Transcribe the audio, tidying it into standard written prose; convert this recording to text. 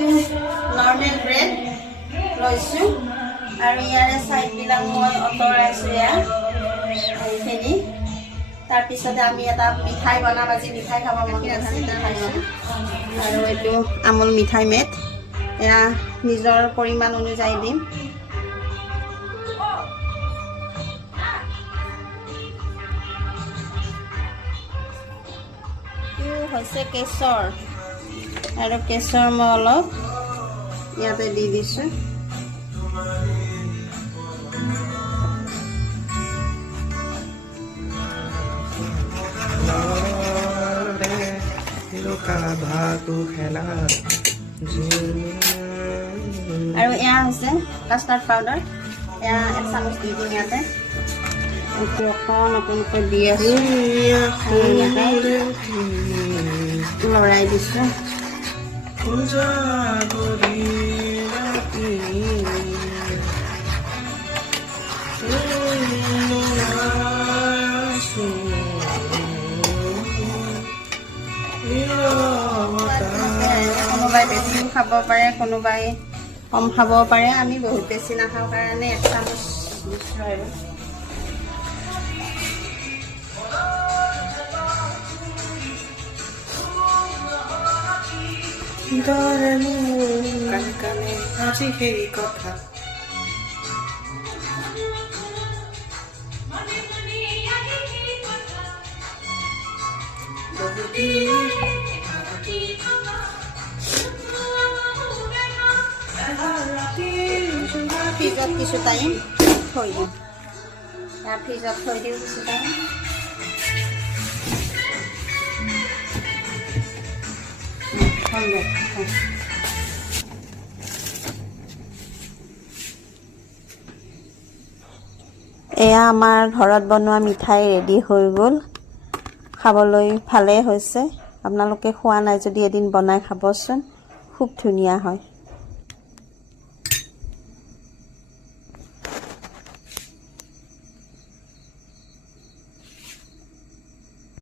এইটো normal bread লৈছোঁ আৰু ইয়াৰে চাইডবিলাক মই অঁতৰাইছোঁ এইখিনি। তাৰপিছতে আমি এটা মিঠাই বনাম, আজি মিঠাই খাব মন আছে আৰু এইটো আমুল মিঠাই মেড, এয়া নিজৰ পৰিমাণ অনুযায়ী দিম। এইটো হৈছে কেশৰ আৰু কেশৰ মই অলপ ইয়াতে দি দিছোঁ। আৰু এয়া হৈছে কাষ্টাৰ্ড পাউডাৰ, এয়া 1 চামুচ দি দিম ইয়াতে। এইটো অকণ অকণকৈ দি আছোঁ, লৰাই দিছোঁ। কোনোবাই বেছি খাব পাৰে, কোনোবাই কম খাব পাৰে। আমি বহুত বেছি নাখাওঁ কাৰণে 1 চামুচ দিছোঁ আৰু আজি সেই কথা ফ্ৰিজত কিছু টাইম থৈ দিম, ফ্ৰিজত থৈ দিওঁ কিছু টাইম। এয়া আমাৰ ঘৰত বনোৱা মিঠাই ৰেডি হৈ গ'ল, খাবলৈ ভালেই হৈছে। আপোনালোকে খোৱা নাই যদি এদিন বনাই খাবচোন, খুব ধুনীয়া হয়।